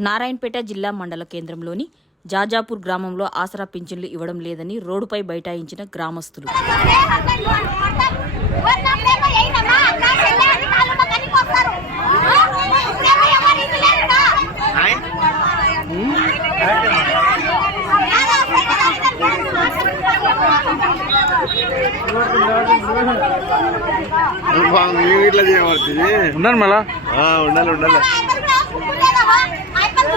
నారాయణపేట జిల్లా మండల కేంద్రంలోని జాజాపూర్ గ్రామంలో ఆసరా పింఛన్లు ఇవ్వడం లేదని రోడ్డుపై బైఠాయించిన గ్రామస్తులు మేము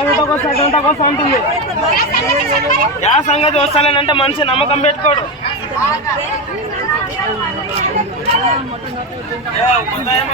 సంగతి వస్తా సంగతి వస్తా అంటుంది యా సంగతి వస్తానంటే మనిషి నమ్మకం పెట్టుకోడు. ఉదయం